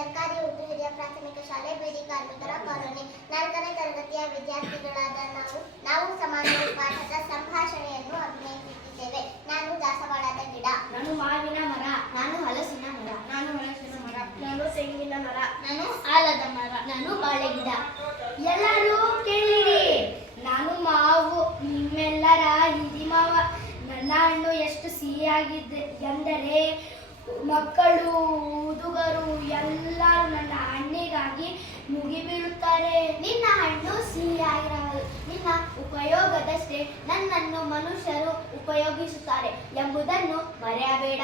ಸರ್ಕಾರಿ ಉರ್ದು ಹಿರಿಯ ಪ್ರಾಥಮಿಕ ಶಾಲೆ ಬೀಡಿ ಕಾರ್ಮಿಕರ ಕಾಲೋನಿ 4ನೇ ತರಗತಿಯ ವಿದ್ಯಾರ್ಥಿಗಳಾದ ನಾವು ಸಮಾನ ಪಾಠದ ಸಂಭಾಷಣೆಯನ್ನು ಅಭಿನಯಿಸುತ್ತಿದ್ದೇವೆ. ನಾನು ದಾಸವಾಳದ ಗಿಡ, ನಾನು ಮಾವಿನ ಮರ, ನಾನು ಹಲಸಿನ ಮರ, ನಾನು ಹಲಸಿನ ಮರ, ನಾನು ತೆಂಗಿನ ಮರ, ನಾನು ಆಲದ ಮರ, ನಾನು ಬಾಳೆ ಗಿಡ. ಎಲ್ಲರೂ ಕೇಳಿರಿ, ನಾನು ಮಾವು, ನಿಮ್ಮೆಲ್ಲರ ಹಿರಿಮಾವ. ನನ್ನ ಹಣ್ಣು ಎಷ್ಟು ಸಿಹಿಯಾಗಿದೆ ಎಂದರೆ ಮಕ್ಕಳು, ಹುಡುಗರು ಎಲ್ಲರೂ ನನ್ನ ಹಣ್ಣಿಗಾಗಿ ಮುಗಿಬೀಳುತ್ತಾರೆ. ನಿನ್ನ ಹಣ್ಣು ಸಿಹಿಯಾಗಿರಬಹುದು, ನಿನ್ನ ಉಪಯೋಗದಷ್ಟೇ ನನ್ನನ್ನು ಮನುಷ್ಯರು ಉಪಯೋಗಿಸುತ್ತಾರೆ ಎಂಬುದನ್ನು ಮರೆಯಬೇಡ.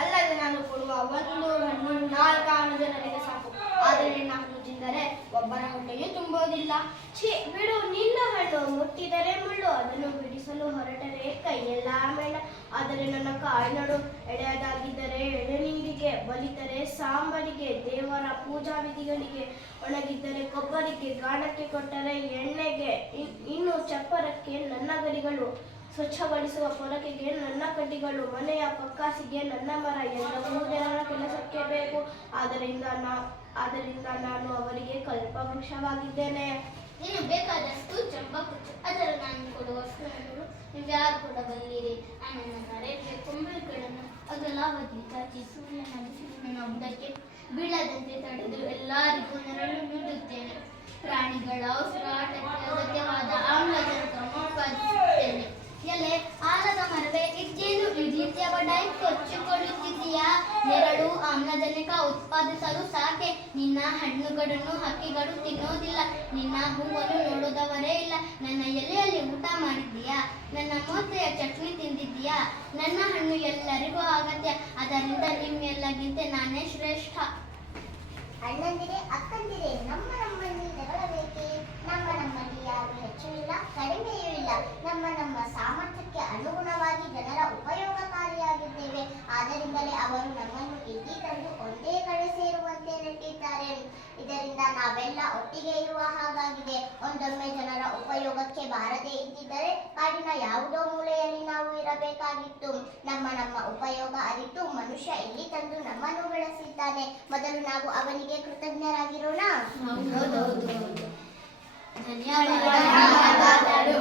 ಅಲ್ಲದೆ ನಾನು ಕೊಡುವ ಒಂದು ಹಣ್ಣು 4 ಜನರಿಗೆ ಸಾಕು, ಆದರೆ ನಾನು ತಿಂದರೆ ಒಬ್ಬರ ಹೊಟ್ಟೆಯೂ ತುಂಬುವುದಿಲ್ಲ. ಛೀ ಬಿಡು, ನಿನ್ನ ಹಣ್ಣು ಮುಟ್ಟಿದರೆ ಮುಳ್ಳು, ಅದನ್ನು ಬಿಡಿಸಲು ಹೊರಟರೆ ಕೈಯೆಲ್ಲ ಮೇಳ. ಆದರೆ ನನ್ನ ಕಾಯಿನಡು ಎಳೆಯದಾಗಿದ್ದರೆ ಎಳೆನೀರಿಗೆ, ಬಲಿತರೆ ಸಾಂಬಾರಿಗೆ, ದೇವರ ಪೂಜಾ ವಿಧಿಗಳಿಗೆ, ಒಣಗಿದ್ದರೆ ಕೊಬ್ಬರಿಗೆ, ಗಾಣಕ್ಕೆ ಕೊಟ್ಟರೆ ಎಣ್ಣೆಗೆ, ಇನ್ನು ಚಪ್ಪರಕ್ಕೆ ನನ್ನ ಗರಿಗಳು, ಸ್ವಚ್ಛಗೊಳಿಸುವ ಪೊರಕೆಗೆ ನನ್ನ ಕಡ್ಡಿಗಳು, ಮನೆಯ ಪಕ್ಕಾಸಿಗೆ ನನ್ನ ಮರ ಎಲ್ಲವೂ ಜನರ ಕೆಲಸಕ್ಕೆ ಬೇಕು. ಆದ್ದರಿಂದ ನಾನು ಅವರಿಗೆ ಕಲ್ಪವೃಕ್ಷವಾಗಿದ್ದೇನೆ. ನೀನು ಬೇಕಾದಷ್ಟು ಚಂಬ ಕುಚ್ಚು, ಅದರ ನಾನು ಕೊಡುವಷ್ಟು ಹಣ್ಣುಗಳು ನೀವ್ಯಾರು ಕೊಡಬಲ್ಲಿರಿ. ನನ್ನ ನರೇಗೆ ಕೊಂಬೆಗಳನ್ನು ಅಗಲಾವಧಿ ಚಾಚಿ ಸೂರ್ಯನ ಬಿಸಿಲಿನ ಉದ್ದಕ್ಕೆ ಬೀಳದಂತೆ ತಡೆದು ಎಲ್ಲರಿಗೂ ನೆರಳು ನೀಡುತ್ತೇನೆ. ಪ್ರಾಣಿಗಳ ಉಸಿರಾಟಕ್ಕೆ ಅಗತ್ಯವಾದ ಆಮ್ಲಜನಕವನ್ನು ಉತ್ಪಾದಿಸುತ್ತೇನೆ. ಎಲೆ ಆಲದ ಮರವೇ, ಇದ್ದೇನು ಈ ರೀತಿಯ ಬಡಾಯಿ ಕೊಚ್ಚಿಕೊಳ್ಳುತ್ತಿದ್ದೀಯಾ? 2 ಆಮ್ಲಜನಕ ಉತ್ಪಾದಿಸಲು ಸಾಕೆ. ನಿನ್ನ ಹಣ್ಣುಗಳನ್ನು ಹಕ್ಕಿಗಳು ತಿನ್ನೋದಿಲ್ಲ, ನಿನ್ನ ಹೂವನ್ನು ನೋಡೋದವರೇ ಇಲ್ಲ. ನನ್ನ ಎಲೆಯಲ್ಲಿ ಊಟ ಮಾಡಿದ್ದೀಯಾ? ನನ್ನ ಮೊಸೆಯ ಚಟ್ನಿ ತಿಂದಿದ್ದೀಯಾ? ನನ್ನ ಹಣ್ಣು ಎಲ್ಲರಿಗೂ ಅಗತ್ಯ, ಅದರಿಂದ ನಿಮ್ಮೆಲ್ಲಗಿಂತ ನಾನೇ ಶ್ರೇಷ್ಠ. ಅಣ್ಣಂದಿರೆ, ಅಕ್ಕಂದಿರೆ, ನಮ್ಮಲ್ಲಿ ಜಗಳಬೇಕೆ? ನಮ್ಮಲ್ಲಿ ಯಾರು ಹೆಚ್ಚು ಇಲ್ಲ, ಕಡಿಮೆಯೂ ಇಲ್ಲ. ನಮ್ಮ ಸಾಮರ್ಥ್ಯಕ್ಕೆ ಅನುಗುಣವಾಗಿ ಜನರ ಉಪಯೋಗಕಾರಿಯಾಗಿದ್ದೇವೆ. ಆದ್ದರಿಂದಲೇ ಅವರು ನಮ್ಮನ್ನು ಇಲ್ಲಿ ತಂದು ಒಂದೇ ಕಡೆ ಸೇರುವಂತೆ ನೆಟ್ಟಿದ್ದಾರೆ. ಇದರಿಂದ ನಾವೆಲ್ಲ ಒಟ್ಟಿಗೆ ಇರುವ ಹಾಗಾಗಿದೆ. ಒಂದೊಮ್ಮೆ ಜನರ ಉಪಯೋಗಕ್ಕೆ ಬಾರದೇ ಇದ್ದಿದ್ದರೆ ಕಾಡಿನ ಯಾವುದೋ ಮೂಲೆಯಲ್ಲಿ ನಾವು ಇರಬೇಕಾಗಿತ್ತು. ನಮ್ಮ ಉಪಯೋಗ ಅರಿತು ಮನುಷ್ಯ ಇಲ್ಲಿ ತಂದು ನಮ್ಮನ್ನು ಬೆಳೆಸಿದ್ದಾನೆ. ಮೊದಲು ನಾವು ಅವನಿಗೆ ಕೃತಜ್ಞರಾಗಿರೋಣ. ಧನ್ಯವಾದಗಳು.